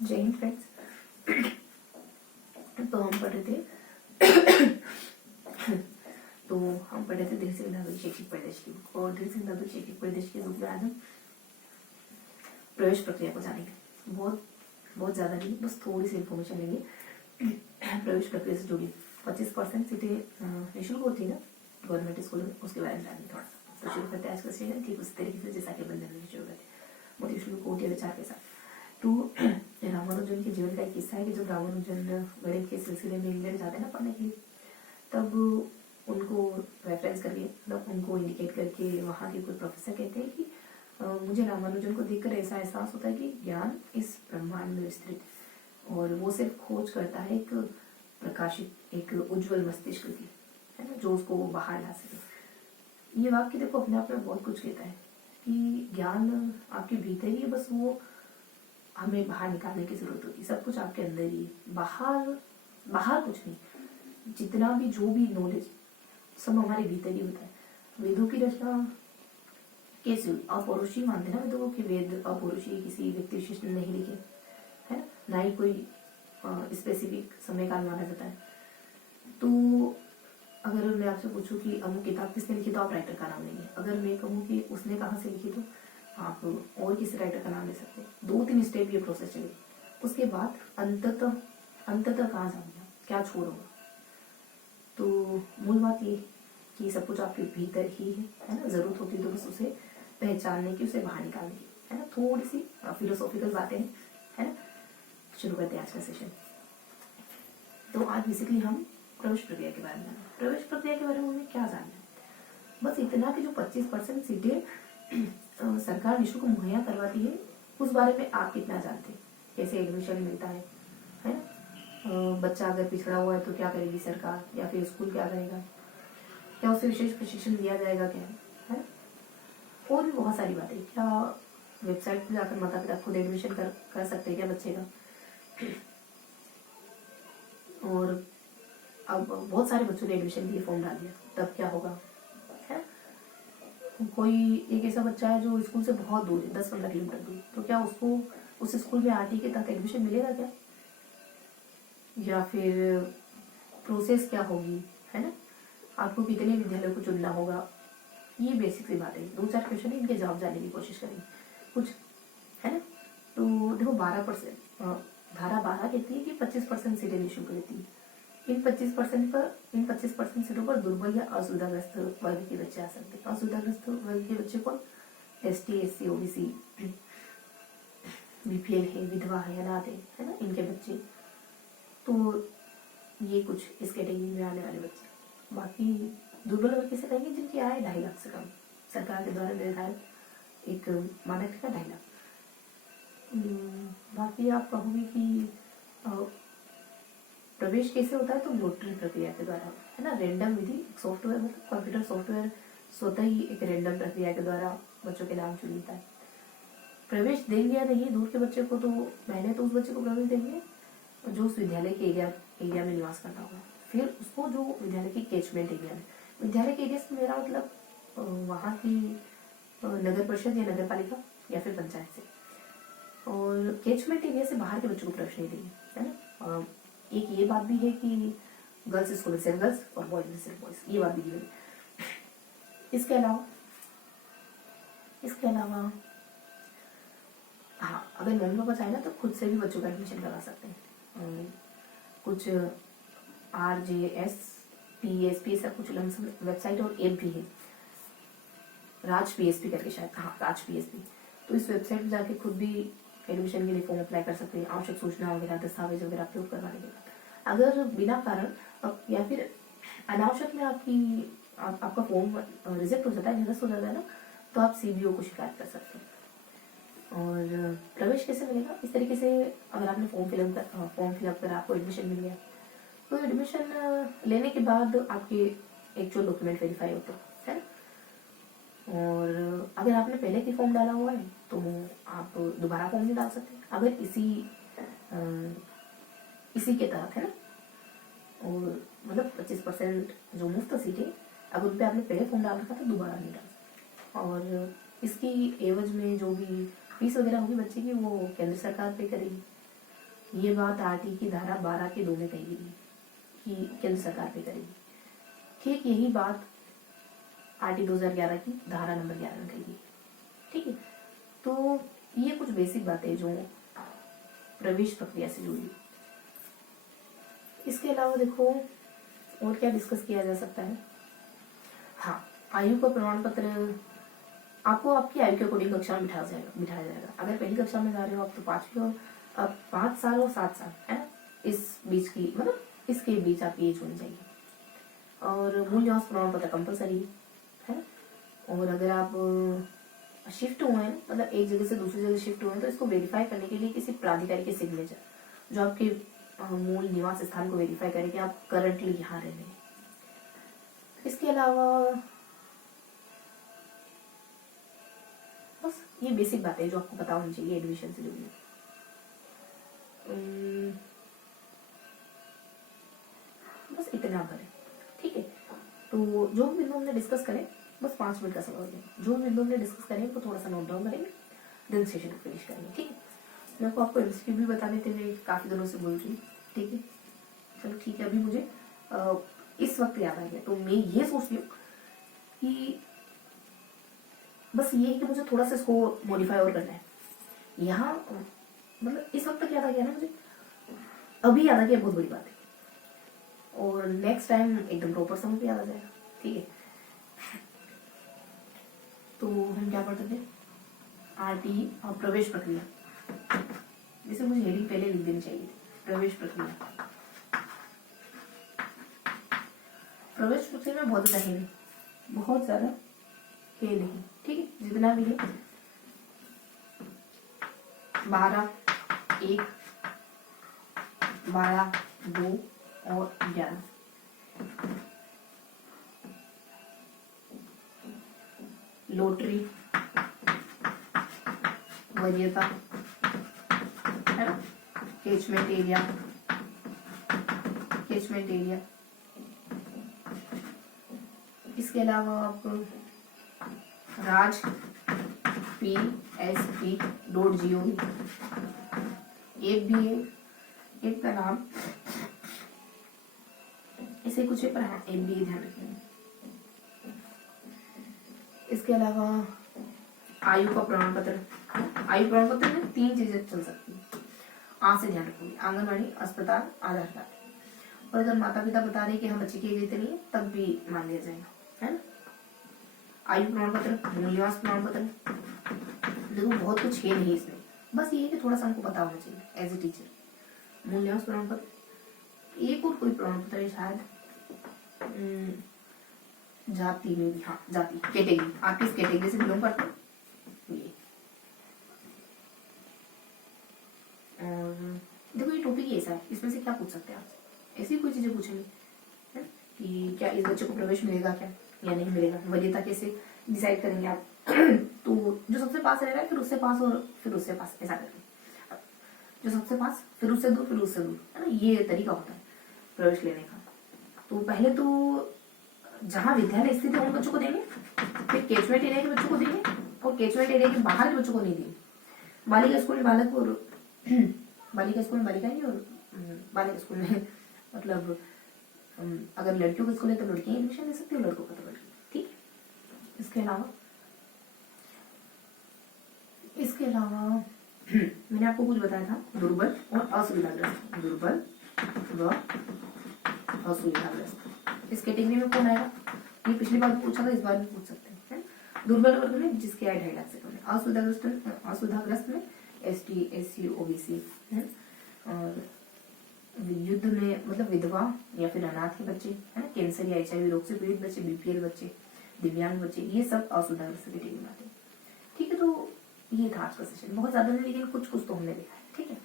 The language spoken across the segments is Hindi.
जय हिंद फ्रेंड्स। तो हम पढ़ रहे थे धीरे से नागरिक शैक्षिक परिदृश्य की बुक, और धीरे से नागरिक शैक्षिक परिदृश्य की बुक में आज हम प्रवेश प्रक्रिया को जानेंगे। बहुत ज़्यादा नहीं, बस थोड़ी सी इन्फॉर्मेशन लेंगे प्रवेश प्रक्रिया से जुड़ी। 25% सीटें निःशुल्क होती है ना गवर्नमेंट स्कूल में, उसके बारे में जानेंगे थोड़ा सा। तो शुरू करते हैं आज का सेशन ठीक उसी तरीके से जैसा कि बंधन में शुरू करते हैं मोटिवेशनल कोट या विचार के साथ। तो रामानुजन के जीवन का एक किस्सा है कि जब रामानुजन गणित के सिलसिले में इंग्लैंड जाते हैं ना पढ़ने के लिए, तब उनको रेफरेंस करके मतलब उनको इंडिकेट करके वहाँ के कोई प्रोफेसर कहते हैं कि मुझे रामानुजन को देखकर ऐसा एहसास होता है कि ज्ञान इस ब्रह्मांड में विस्तृत है और वो सिर्फ खोज करता है एक प्रकाशित एक उज्जवल मस्तिष्क की, है ना, जो उसको वो बाहर ला सके। ये वाक्य देखो अपने आप में बहुत कुछ कहता है कि ज्ञान आपके भीतर ही है, बस वो हमें बाहर निकालने की जरूरत होती है। सब कुछ आपके अंदर ही है, बाहर कुछ नहीं। जितना भी जो भी नॉलेज सब हमारे भीतर ही होता है। वेदों की रचना कैसे हुई? अपौरुषी मानते ना वेदों को कि वेद अपौरुषी किसी व्यक्ति विशिष्ट ने नहीं लिखे, है ना ही कोई स्पेसिफिक समय काल माना जाता है। तो अगर मैं आपसे पूछूं कि अमुक किताब किसने लिखी तो आप राइटर का नाम लेंगे। अगर मैं कहूँ कि उसने कहाँ से लिखी तो आप और किसी राइटर का नाम ले सकते हैं। 2-3 स्टेप ये प्रोसेस चलेगी। उसके बाद अंततः कहाँ जाऊँगा, क्या छोड़ूंगा। तो मूल बात ये कि सब कुछ आपके भीतर ही है ना। जरूरत होती है तो बस उसे पहचानने की, उसे बाहर निकालने की, है ना। थोड़ी सी फिलोसॉफिकल बातें हैं, है ना। शुरू करते हैं आज का सेशन। तो आज बेसिकली हम प्रवेश प्रक्रिया के बारे में प्रवेश प्रक्रिया के बारे में हमें क्या जानना है? बस इतना कि जो 25% सीटें सरकार निःशुल्क मुहैया करवाती है, उस बारे में आप कितना जानते हैं? कैसे एडमिशन मिलता है ना। बच्चा अगर पिछड़ा हुआ है तो क्या करेगी सरकार, या फिर स्कूल क्या करेगा, क्या उसे विशेष प्रशिक्षण दिया जाएगा, क्या है। और भी बहुत सारी बातें। क्या वेबसाइट पर जाकर माता पिता खुद एडमिशन कर सकते हैं क्या बच्चे का? और अब बहुत सारे बच्चों ने एडमिशन के लिए फॉर्म डाल दिया, तब क्या होगा, है। कोई एक ऐसा बच्चा है जो स्कूल से बहुत दूर है, 10-15 किलोमीटर दूर, तो क्या उसको उस स्कूल में आरटी के तहत एडमिशन मिलेगा क्या? या फिर प्रोसेस क्या होगी, है ना। आपको कितने विद्यालयों को चुनना होगा। ये बेसिक सी बात है। 2-4 क्वेश्चन है, इनके जवाब जानने की कोशिश करेंगे कुछ, है ना। तो देखो 12% धारा 12 कहती है कि 25% सीटें निःशुल्क रहती है। इन 25% सीटों पर दुर्बल या असुविधाग्रस्त वर्ग के बच्चे आ सकते हैं। असुविधाग्रस्त वर्ग के बच्चे कौन? ST SC OBC, BPL है, विधवा है, अनाथ है ना, इनके बच्चे। तो ये कुछ इस कैटेगरी में आने वाले बच्चे। बाकी दुर्बल वर्ग किसे कहेंगे? जिनकी आय 2.5 लाख से कम, सरकार के द्वारा निर्धारित एक मानक का 2.5 लाख। बाकी आप कहोगे कि प्रवेश कैसे होता है? तो लॉटरी प्रक्रिया के द्वारा, है ना। रैंडम विधि, सॉफ्टवेयर मतलब कंप्यूटर सॉफ्टवेयर स्वतः ही एक रैंडम प्रक्रिया के द्वारा बच्चों के नाम चुनता है। प्रवेश देंगे या नहीं दूर के बच्चे को, तो पहले तो उस बच्चे को प्रवेश देंगे जो उस विद्यालय के एरिया में निवास करता होगा। फिर उसको जो विद्यालय के कैचमेंट एरिया में, विद्यालय के एरिया से मेरा मतलब वहाँ की नगर परिषद या नगर पालिका या फिर पंचायत से। और कैचमेंट एरिया से बाहर के बच्चों को प्रवेश नहीं देंगे, है ना। एक ये बात भी है कि गर्ल्स स्कूल में सिर्फ गर्ल्स और बॉयज में सिर्फ बॉयज, ये बात भी है। इसके अलावा हाँ, अगर मम्मी पापा चाहे ना तो खुद से भी बच्चों का एडमिशन करवा सकते हैं। कुछ RJS PSP ऐसा कुछ वेबसाइट और ऐप भी है, राज PSP करके शायद, हाँ राज PSP। तो इस वेबसाइट पर जाके खुद भी एडमिशन के लिए फॉर्म अप्लाई कर सकते हैं। आवश्यक सूचना वगैरह, दस्तावेज वगैरह अपलोड करवाने के बाद अगर बिना कारण या फिर अनावश्यक में आपका फॉर्म रिजेक्ट हो जाता है, निरस्त हो जाता है ना, तो आप CBO को शिकायत कर सकते हैं। और प्रवेश कैसे मिलेगा? इस तरीके से अगर आपने फॉर्म फिलअप कर आपको एडमिशन मिल गया, तो एडमिशन लेने के बाद आपके एक्चुअल डॉक्यूमेंट वेरीफाई होते हैं। और अगर आपने पहले की फॉर्म डाला हुआ है तो आप दोबारा फॉर्म नहीं डाल सकते, अगर इसी के तहत, है ना। और मतलब 25% जो मुफ्त सीटें, अगर उन पर आपने पहले फॉर्म डाल रखा तो दोबारा नहीं डाल सकते। और इसकी एवज में जो भी फीस वगैरह होगी बच्चे की, वो केंद्र सरकार पे करेगी, ये बात आरटी की धारा 12 के 2 में कही गई कि केंद्र सरकार पे करेगी। ठीक यही बात आरटी 2011 की धारा नंबर 11 में कही गई। ठीक है, तो ये कुछ बेसिक बातें जो प्रवेश प्रक्रिया से जुड़ी। इसके अलावा देखो और क्या डिस्कस किया जा सकता है। हाँ, आयु का प्रमाण पत्र आपको आपकी आयु के अकॉर्डिंग कक्षा में बिठाया जाएगा। अगर पहली कक्षा में जा रहे हो आप तो 5वीं और अब 5 साल और 7 साल है ना, इस बीच की मतलब इसके बीच आपकी एज होनी चाहिए। और मूल निवास प्रमाण पत्र कंपलसरी है। और अगर आप शिफ्ट हुए हैं मतलब एक जगह से दूसरी जगह शिफ्ट हुए हैं तो इसको वेरीफाई करने के लिए किसी प्राधिकारी के सिग्नेचर जो आपके मूल निवास स्थान को वेरीफाई करे कि आप करंटली यहाँ रह रहे हैं। इसके अलावा बस ये बेसिक बातें हैं जो आपको पता होनी चाहिए एडमिशन से जुड़ी। बस इतना करें। ठीक है, तो जो भी बिंदु हमने डिस्कस करें बस 5 मिनट का समय हो। जो बिंदु हमने डिस्कस करें वो थोड़ा सा नोट डाउन करेंगे, देन सेशन को फिनिश करेंगे। ठीक है, मैं आपको एमसीक्यू भी बता देते हुए काफी दिनों से बोल रही हूँ। ठीक है, चलो ठीक है, अभी मुझे इस वक्त याद आ गया तो मैं ये सोचती हूँ कि बस ये है कि मुझे थोड़ा सा इसको मॉडिफाई और करना है। यहाँ मतलब इस वक्त तक याद आ गया ना मुझे, अभी याद आ गया, बहुत बड़ी बात है। और नेक्स्ट टाइम एकदम प्रॉपर समझ पे याद आ जाएगा। ठीक है, तो हम क्या पढ़ते थे, आरटी और प्रवेश प्रक्रिया। जैसे मुझे हेडिंग पहले लिख देनी चाहिए थी, प्रवेश प्रक्रिया। प्रवेश प्रक्रिया में बहुत ज्यादा है नहीं, बहुत ज्यादा है नहीं। ठीक है, जितना भी है 12, 1, 12, 2 और 11। लॉटरी, वरीयता है ना, कैचमेंट एरिया, कैचमेंट एरिया। इसके अलावा आप राज PSP.gov एक भी है, एक का नाम इसे कुछ है पर हाँ एक भी ध्यान रखेंगे। इसके अलावा आयु का प्रमाण पत्र, आयु प्रमाण पत्र में 3 चीजें चल सकती है। आ से ध्यान रखोगे, आंगनबाड़ी, अस्पताल, आधार कार्ड। और अगर माता पिता बता रहे कि हम बच्चे की एज इतनी है तब भी मान लिया जाएगा, है ना। आयु प्रमाण पत्र, मूल निवास प्रमाण पत्र, देखो बहुत कुछ है नहीं इसमें, बस ये है कि थोड़ा सा हमको पता होना चाहिए एज ए टीचर। मूल निवास प्रमाण पत्र, एक और कोई प्रमाण पत्र है शायद, जाति में भी, हाँ जाति, कैटेगरी, आप किस कैटेगरी से बिलोंग करते हो ये। और देखो ये टॉपिक ऐसा है, इसमें से क्या पूछ सकते हैं आपसे, ऐसी कोई चीजें पूछेंगे है कि क्या इस बच्चे को प्रवेश मिलेगा क्या या नहीं मिलेगा, वरीयता कैसे डिसाइड करेंगे आप तो जो सबसे पास रहेगा फिर उससे पास और फिर उससे पास, ऐसा करके जो सबसे पास फिर उससे दूर फिर उससे दूर, है ना, ये तरीका होता है प्रवेश लेने का। तो पहले तो जहाँ विद्यालय स्थित है उन बच्चों को देंगे, फिर कैचमेंट एरिया के बच्चों को देंगे और कैचमेंट एरिया के बाहर के बच्चों को नहीं देंगे। बालिका स्कूल में बालक और बालिका स्कूल में बालिका नहीं, और बालिका स्कूल में मतलब अगर लड़कियों का स्कूल है तो लड़कियां एडमिशन ले सकती है, लड़कों का तो लड़की। ठीक, इसके अलावा मैंने आपको कुछ बताया था, दुर्बल और असुविधाग्रस्त, दुर्बल व असुविधाग्रस्त। इस कैटेगरी में कौन आएगा, ये पिछली बार भी पूछा था, इस बार भी पूछ सकते हैं। दुर्बल वर्ग में जिसके आय 2.5 लाख से कम है, असुविधाग्रस्त में ST SC OBC है, और युद्ध में मतलब विधवा या फिर अनाथ के बच्चे, है ना, कैंसर या HIV रोग से पीड़ित बच्चे, BPL बच्चे, दिव्यांग बच्चे, ये सब असुविधाग्रस्त कैटेगरी में आते हैं। ठीक है, तो ये था आज का सेशन, बहुत ज्यादा नहीं लेकिन कुछ कुछ तो हमने देखा है। ठीक है,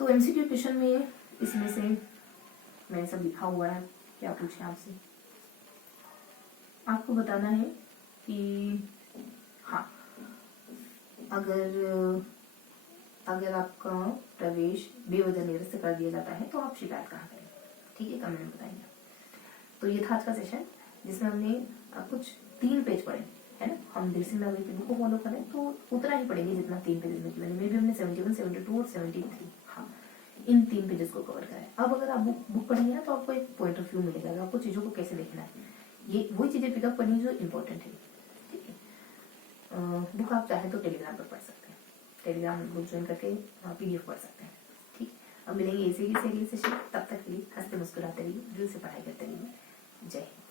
तो MCQ क्वेश्चन में इसमें से मैंने सब लिखा हुआ है, क्या पूछे आपसे, आपको बताना है कि हाँ अगर आपका प्रवेश बेवजह निरस्त कर दिया जाता है तो आप शिकायत कहाँ करें। ठीक है, कमेंट में बताइए। तो ये था आज का सेशन जिसमें हमने कुछ 3 पेज पढ़े, है ना। हम धीरे से अगर बुक को फॉलो करें तो उतना ही पढ़ेंगे जितना 3 पेज में, मे भी हमने 71, 72 और 73, हाँ इन 3 पेजेस को कवर करा है। अब अगर आप बुक पढ़ेंगे ना तो आपको एक पॉइंट ऑफ व्यू मिलेगा, आपको चीजों को कैसे देखना है, ये वही चीजें पिकअप करनी जो इम्पोर्टेंट है। ठीक है, बुक आप चाहे तो टेलीग्राम पर पढ़ सकते हैं, टेलीग्राम ग्रुप ज्वाइन करके PDF पढ़ सकते हैं। ठीक, अब मिलेंगे इसी की से अगली सेशन, तब तक के लिए हंसते मुस्कुराते रहिए, दिल से पढ़ाई करते रहिए। जय हिंद।